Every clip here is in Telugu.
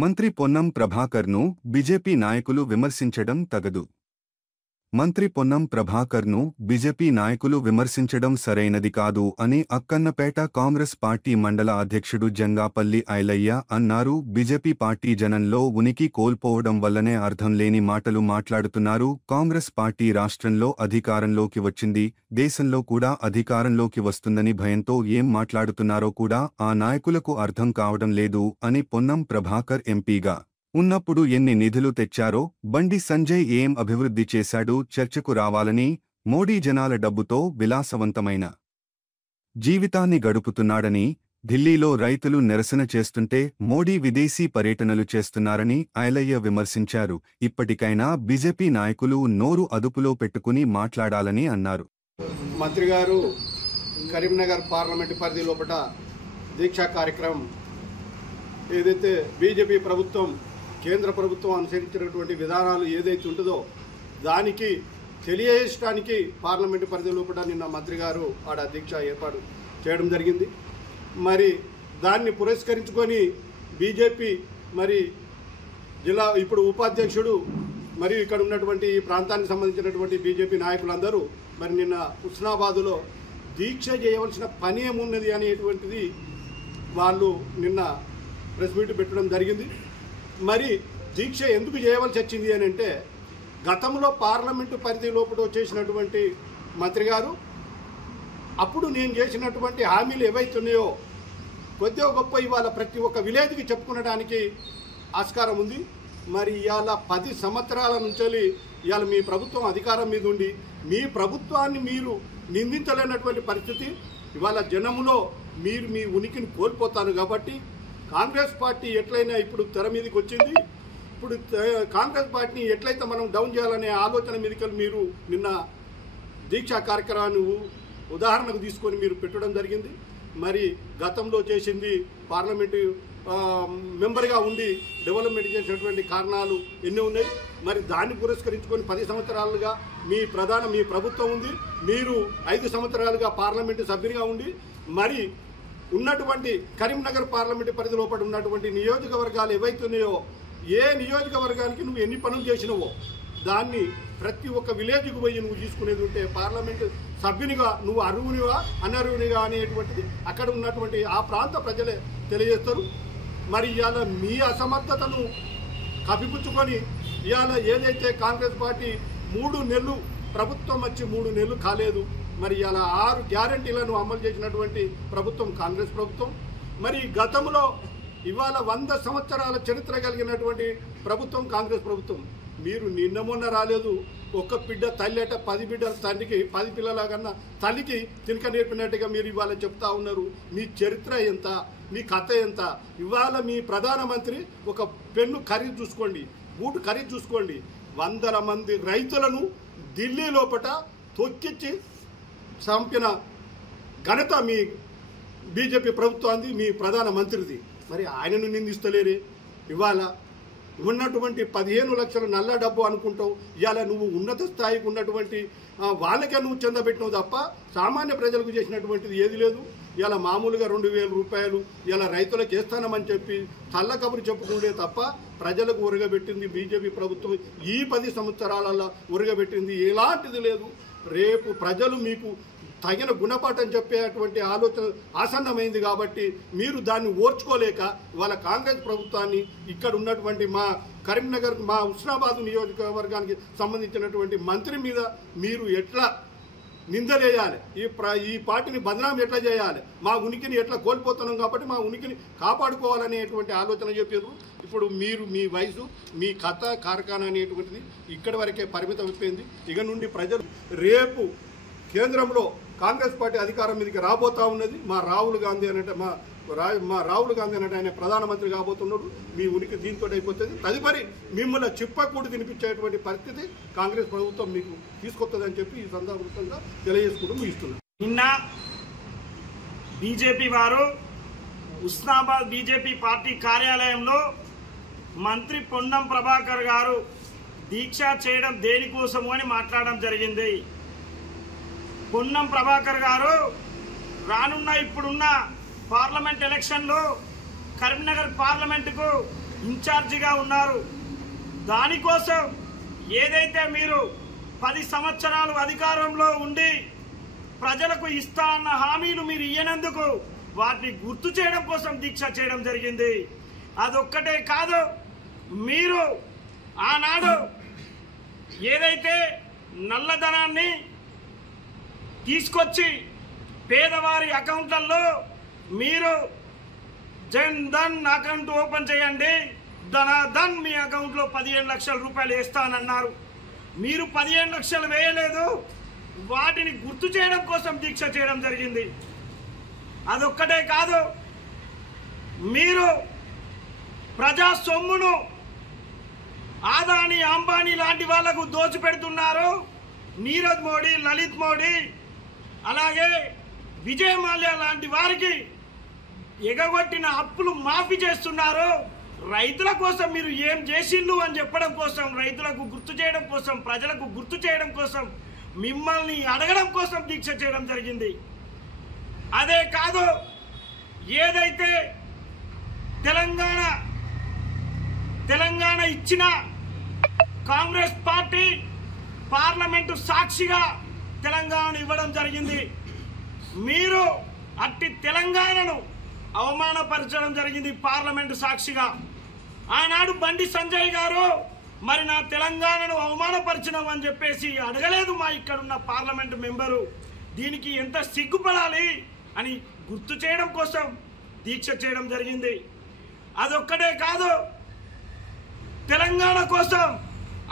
మంత్రి పొన్నం ప్రభాకర్ను బీజేపీ నాయకులు విమర్శించడం తగదు. మంత్రి పొన్నం ప్రభాకర్ను బీజేపీ నాయకులు విమర్శించడం సరైనది కాదు అని అక్కన్నపేట కాంగ్రెస్ పార్టీ మండల అధ్యక్షుడు జంగాపల్లి ఐలయ్య అన్నారు. బీజేపీ పార్టీ జనంలో ఉనికి కోల్పోవడం వల్లనే అర్థం లేని మాటలు మాట్లాడుతున్నారు. కాంగ్రెస్ పార్టీ రాష్ట్రంలో అధికారంలోకి వచ్చింది, దేశంలో కూడా అధికారంలోకి వస్తుందని భయంతో ఏం మాట్లాడుతున్నారో కూడా ఆ నాయకులకు అర్థం కావడం లేదు అని పొన్నం ప్రభాకర్ ఎంపీగా ఉన్నప్పుడు ఎన్ని నిధులు తెచ్చారో, బండి సంజయ్ ఏం అభివృద్ధి చేశాడు చర్చకు రావాలని, మోడీ జనాల డబ్బుతో విలాసవంతమైన జీవితాన్ని గడుపుతున్నాడని, ఢిల్లీలో రైతులు నిరసన చేస్తుంటే మోడీ విదేశీ పర్యటనలు చేస్తున్నారని ఐలయ్య విమర్శించారు. ఇప్పటికైనా బీజేపీ నాయకులు నోరు అదుపులో పెట్టుకుని మాట్లాడాలని అన్నారు. మంత్రి గారు కరీంనగర్ పార్లమెంటు పరిధి లోపల దీక్షా కార్యక్రమం ఏదైతే బీజేపీ ప్రభుత్వం కేంద్ర ప్రభుత్వం అనుసరించినటువంటి విధానాలు ఏదైతే ఉంటుందో దానికి తెలియజేయడానికి పార్లమెంటు పరిధి లోపల నిన్న మంత్రి గారు ఆడ దీక్ష ఏర్పాటు చేయడం జరిగింది. మరి దాన్ని పురస్కరించుకొని బీజేపీ మరి జిల్లా ఇప్పుడు ఉపాధ్యక్షుడు మరియు ఇక్కడ ఉన్నటువంటి ఈ ప్రాంతానికి సంబంధించినటువంటి బీజేపీ నాయకులందరూ మరి నిన్న హుస్నాబాదులో దీక్ష చేయవలసిన పని ఏమున్నది అనేటువంటిది వాళ్ళు నిన్న ప్రెస్ మీట్ పెట్టడం జరిగింది. మరి దీక్ష ఎందుకు చేయవలసి వచ్చింది అని అంటే, గతంలో పార్లమెంటు పరిధి లోపల చేసినటువంటి మంత్రి గారు అప్పుడు నేను చేసినటువంటి హామీలు ఏవైతున్నాయో కొద్దిగా గొప్ప ఇవాళ ప్రతి ఒక్క విలేజ్కి చెప్పుకునడానికి ఆస్కారం ఉంది. మరి ఇవాళ 10 సంవత్సరాల నుంచి ఇవాళ మీ ప్రభుత్వం అధికారం మీద ఉండి మీ ప్రభుత్వాన్ని మీరు నిందించలేనటువంటి పరిస్థితి. ఇవాళ జనములో మీరు మీ ఉనికిని కోల్పోతారు. కాబట్టి కాంగ్రెస్ పార్టీ ఎట్లయినా ఇప్పుడు తెర మీదకి వచ్చింది. ఇప్పుడు కాంగ్రెస్ పార్టీని ఎట్లయితే మనం డౌన్ చేయాలనే ఆలోచన మీదకి మీరు నిన్న దీక్షా కార్యక్రమాన్ని ఉదాహరణకు తీసుకొని మీరు పెట్టడం జరిగింది. మరి గతంలో చేసింది పార్లమెంటు మెంబర్గా ఉండి డెవలప్మెంట్ చేసినటువంటి కారణాలు ఎన్నో ఉన్నాయి. మరి దాన్ని పురస్కరించుకొని 10 సంవత్సరాలుగా మీ ప్రభుత్వం ఉంది. మీరు 5 సంవత్సరాలుగా పార్లమెంటు సభ్యునిగా ఉండి మరి ఉన్నటువంటి కరీంనగర్ పార్లమెంటు పరిధి లోపల ఉన్నటువంటి నియోజకవర్గాలు ఏవైతున్నాయో ఏ నియోజకవర్గానికి నువ్వు ఎన్ని పనులు చేసినావో దాన్ని ప్రతి ఒక్క విలేజ్కి పోయి నువ్వు తీసుకునేది ఉంటే పార్లమెంటు సభ్యునిగా నువ్వు అర్హునివా అనర్హునిగా అనేటువంటిది అక్కడ ఉన్నటువంటి ఆ ప్రాంత ప్రజలే తెలియజేస్తారు. మరి ఇవాళ మీ అసమర్థతను కప్పిపుచ్చుకొని ఇవాళ ఏదైతే కాంగ్రెస్ పార్టీ 3 నెలలు ప్రభుత్వం వచ్చి 3 నెలలు కాలేదు. మరి ఇవాళ 6 గ్యారంటీలను అమలు చేసినటువంటి ప్రభుత్వం కాంగ్రెస్ ప్రభుత్వం. మరి గతంలో ఇవాళ 100 సంవత్సరాల చరిత్ర కలిగినటువంటి ప్రభుత్వం కాంగ్రెస్ ప్రభుత్వం. మీరు నిన్న మొన్న రాలేదు. ఒక్క బిడ్డ తల్లిట 10 బిడ్డల తండ్రికి 10 పిల్లల కన్నా తల్లికి తినక నేర్పినట్టుగా మీరు ఇవాళ చెప్తా ఉన్నారు. మీ చరిత్ర ఎంత, మీ కథ ఎంత? ఇవాళ మీ ప్రధానమంత్రి ఒక పెన్ను ఖరీదు చూసుకోండి, బూటు ఖరీదు చూసుకోండి. 100 మంది రైతులను ఢిల్లీ లోపల తొక్కిచ్చి చంపిన ఘనత మీ బీజేపీ ప్రభుత్వాన్ని, మీ ప్రధానమంత్రిది. మరి ఆయనను నిందిస్తలేరే? ఇవాళ ఉన్నటువంటి 15 లక్షల నల్ల డబ్బు అనుకుంటావు. ఇవాళ నువ్వు ఉన్నత స్థాయికి ఉన్నటువంటి వాళ్ళకే నువ్వు చెందబెట్టినావు తప్ప సామాన్య ప్రజలకు చేసినటువంటిది ఏది లేదు. ఇవాళ మామూలుగా 2,000 రూపాయలు ఇవాళ రైతులకు వేస్తానమని చెప్పి చల్ల కబురు చెప్పుకుంటే తప్ప ప్రజలకు ఉరగబెట్టింది బీజేపీ ప్రభుత్వం. ఈ 10 సంవత్సరాలలో ఉరగబెట్టింది ఎలాంటిది లేదు. రేపు ప్రజలు మీకు తగిన గుణపాఠం చెప్పేటువంటి ఆలోచన ఆసన్నమైంది. కాబట్టి మీరు దాన్ని ఓర్చుకోలేక వాళ్ళ కాంగ్రెస్ ప్రభుత్వాన్ని ఇక్కడ ఉన్నటువంటి మా కరీంనగర్ మా హుస్నాబాద్ నియోజకవర్గానికి సంబంధించినటువంటి మంత్రి మీద మీరు ఎట్లా నిందలేయాలి, ఈ పార్టీని బదనాం ఎట్లా చేయాలి, మా ఉనికిని ఎట్లా కోల్పోతున్నాం కాబట్టి మా ఉనికిని కాపాడుకోవాలనేటువంటి ఆలోచన చెప్పారు. ఇప్పుడు మీరు మీ వయసు మీ కథ కార్ఖానా అనేటువంటిది ఇక్కడి వరకే పరిమితం అయిపోయింది. ఇక నుండి ప్రజలు రేపు కేంద్రంలో కాంగ్రెస్ పార్టీ అధికారం మీదకి రాబోతా ఉన్నది. మా రాహుల్ గాంధీ అన్నట్టు ఆయన ప్రధానమంత్రి కాబోతున్నాడు. మీ ఉనికి దీంతో అయిపోతుంది. తదుపరి మిమ్మల్ని చిప్పకూడి తినిపించేటువంటి పరిస్థితి కాంగ్రెస్ ప్రభుత్వం మీకు తీసుకొస్తుందని చెప్పి ఈ సందర్భంగా తెలియజేసుకుంటూ ముగిస్తున్నారు. నిన్న బీజేపీ వారు హుస్నాబాద్ బీజేపీ పార్టీ కార్యాలయంలో మంత్రి పొన్నం ప్రభాకర్ గారు దీక్ష చేయడం దేనికోసము అని మాట్లాడడం జరిగింది. పొన్నం ప్రభాకర్ గారు రానున్న ఇప్పుడున్న పార్లమెంట్ ఎలక్షన్లో కరీంనగర్ పార్లమెంటుకు ఇన్ఛార్జిగా ఉన్నారు. దానికోసం ఏదైతే మీరు 10 సంవత్సరాలు అధికారంలో ఉండి ప్రజలకు ఇస్తా అన్న హామీలు మీరు ఇయ్యనందుకు వాటిని గుర్తు చేయడం కోసం దీక్ష చేయడం జరిగింది. అదొక్కటే కాదు, మీరు ఆనాడు ఏదైతే నల్లధనాన్ని తీసుకొచ్చి పేదవారి అకౌంట్లలో మీరు జన్ ధన్ అకౌంట్ ఓపెన్ చేయండి, ధన్ మీ అకౌంట్లో 15 లక్షల రూపాయలు వేస్తానన్నారు. మీరు 15 లక్షలు వేయలేదు. వాటిని గుర్తు చేయడం కోసం దీక్ష చేయడం జరిగింది. అదొక్కటే కాదు, మీరు ప్రజా సొమ్మును ఆదాని అంబానీ లాంటి వాళ్లకు దోచిపెడుతున్నారు. నీరజ్ మోడీ, లలిత్ మోడీ, అలాగే విజయ్ మాల్యా లాంటి వారికి ఎగగొట్టిన అప్పులు మాఫీ చేస్తున్నారు. రైతుల కోసం మీరు ఏం చేసిళ్ళు అని చెప్పడం కోసం, రైతులకు గుర్తు చేయడం కోసం, ప్రజలకు గుర్తు చేయడం కోసం, మిమ్మల్ని అడగడం కోసం దీక్ష చేయడం జరిగింది. అదే కాదు, ఏదైతే తెలంగాణ ఇచ్చిన కాంగ్రెస్ పార్టీ పార్లమెంటు సాక్షిగా తెలంగాణను ఇవ్వడం జరిగింది. మీరు అట్టి తెలంగాణను అవమానపరచడం జరిగింది పార్లమెంటు సాక్షిగా. ఆనాడు బండి సంజయ్ గారు మరి నా తెలంగాణను అవమానపరిచినాం అని చెప్పేసి అడగలేదు మా ఇక్కడున్న పార్లమెంటు మెంబరు. దీనికి ఎంత సిగ్గుపడాలి అని గుర్తు చేయడం కోసం దీక్ష చేయడం జరిగింది. అదొక్కటే కాదు, తెలంగాణ కోసం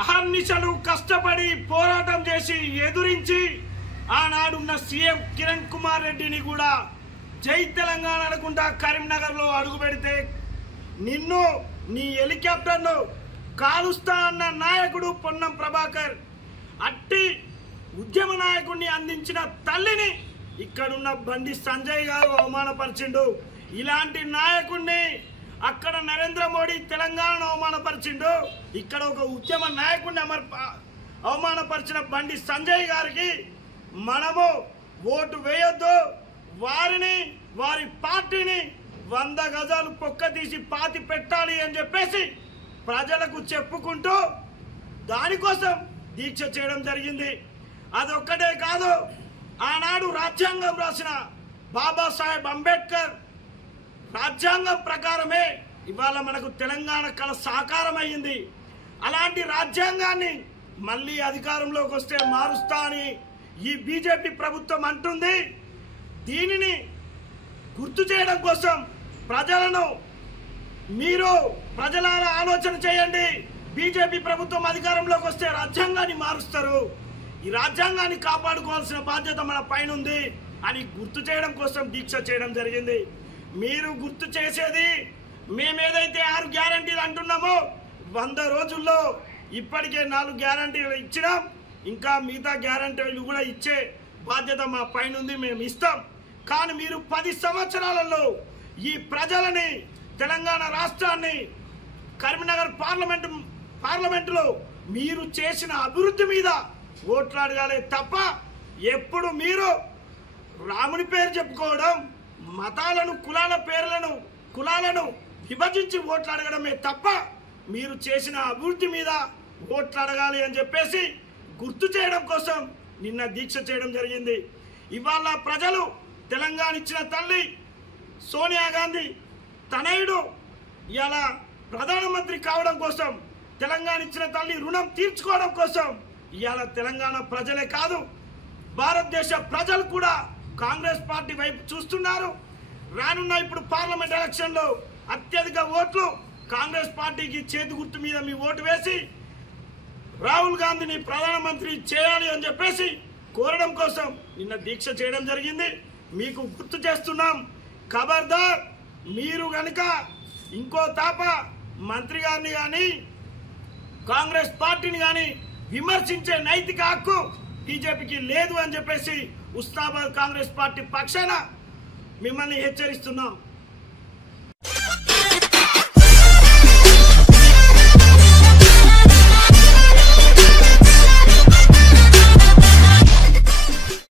అహర్నిశలు కష్టపడి పోరాటం చేసి ఎదురించి ఆనాడున్న సీఎం కిరణ్ కుమార్ రెడ్డిని కూడా జై తెలంగాణ అనుకుంటా కరీంనగర్లో అడుగు పెడితే నిన్ను నీ హెలికాప్టర్ను కాలుస్తా అన్న నాయకుడు పొన్నం ప్రభాకర్. అట్టి ఉద్యమ నాయకుడిని అందించిన తల్లిని ఇక్కడున్న బండి సంజయ్ గారు అవమానపరిచిండు. ఇలాంటి నాయకుడిని అక్కడ నరేంద్ర మోడీ తెలంగాణను అవమానపరిచిండు. ఇక్కడ ఒక ఉద్యమ నాయకుడిని అవమానపరిచిన బండి సంజయ్ గారికి మనము ఓటు వేయొద్దు. వారిని, వారి పార్టీని 100 గజాలు పొక్క తీసి పాతి పెట్టాలి అని చెప్పేసి ప్రజలకు చెప్పుకుంటూ దానికోసం దీక్ష చేయడం జరిగింది. అదొక్కటే కాదు, ఆనాడు రాజ్యాంగం రాసిన బాబాసాహెబ్ అంబేద్కర్ రాజ్యాంగం ప్రకారమే ఇవాళ మనకు తెలంగాణ కళ సాకారం అయ్యింది. అలాంటి రాజ్యాంగాన్ని మళ్ళీ అధికారంలోకి వస్తే మారుస్తా అని ఈ బీజేపీ ప్రభుత్వం అంటుంది. దీనిని గుర్తు చేయడం కోసం ప్రజలారా ఆలోచన చేయండి. బీజేపీ ప్రభుత్వం అధికారంలోకి వస్తే రాజ్యాంగాన్ని మారుస్తారు. ఈ రాజ్యాంగాన్ని కాపాడుకోవాల్సిన బాధ్యత మన పైన ఉంది అని గుర్తు చేయడం కోసం దీక్ష చేయడం జరిగింది. మీరు గుర్తు చేసేది మేమేదైతే 6 గ్యారంటీలు అంటున్నామో 100 రోజుల్లో ఇప్పటికే 4 గ్యారంటీలు ఇచ్చినాం. ఇంకా మిగతా గ్యారంటీలు కూడా ఇచ్చే బాధ్యత మా పైన ఉంది, మేము ఇస్తాం. కానీ మీరు 10 సంవత్సరాలలో ఈ ప్రజలని, తెలంగాణ రాష్ట్రాన్ని, కరీంనగర్ పార్లమెంటులో మీరు చేసిన అభివృద్ధి మీద ఓట్లు అడగాలి తప్ప ఎప్పుడు మీరు రాముని పేరు చెప్పుకోవడం, మతాలను, కులాలను విభజించి ఓట్లు అడగడమే తప్ప మీరు చేసిన అభివృద్ధి మీద ఓట్లు అడగాలి అని చెప్పేసి గుర్తు చేయడం కోసం నిన్న దీక్ష చేయడం జరిగింది. ఇవాళ ప్రజలు తెలంగాణ ఇచ్చిన తల్లి సోనియా గాంధీ తనయుడు ఇలా ప్రధానమంత్రి కావడం కోసం, తెలంగాణ ఇచ్చిన తల్లి రుణం తీర్చుకోవడం కోసం ఇవాళ తెలంగాణ ప్రజలే కాదు భారతదేశ ప్రజలు కూడా కాంగ్రెస్ పార్టీ వైపు చూస్తున్నారు. రానున్న ఇప్పుడు పార్లమెంట్ ఎలక్షన్లో అత్యధిక ఓట్లు కాంగ్రెస్ పార్టీకి చేతి గుర్తు మీద మీ ఓటు వేసి రాహుల్ గాంధీని ప్రధానమంత్రి చేయాలి అని చెప్పేసి కోరడం కోసం నిన్న దీక్ష చేయడం జరిగింది. మీకు గుర్తు చేస్తున్నాం, ఖబర్దార్ మీరు గనుక ఇంకో తాప మంత్రి గారిని కానీ కాంగ్రెస్ పార్టీని కానీ విమర్శించే నైతిక హక్కు బీజేపీకి లేదు అని చెప్పేసి ఉస్నాబాద్ కాంగ్రెస్ పార్టీ పక్షాన మిమ్మల్ని హెచ్చరిస్తున్నాం.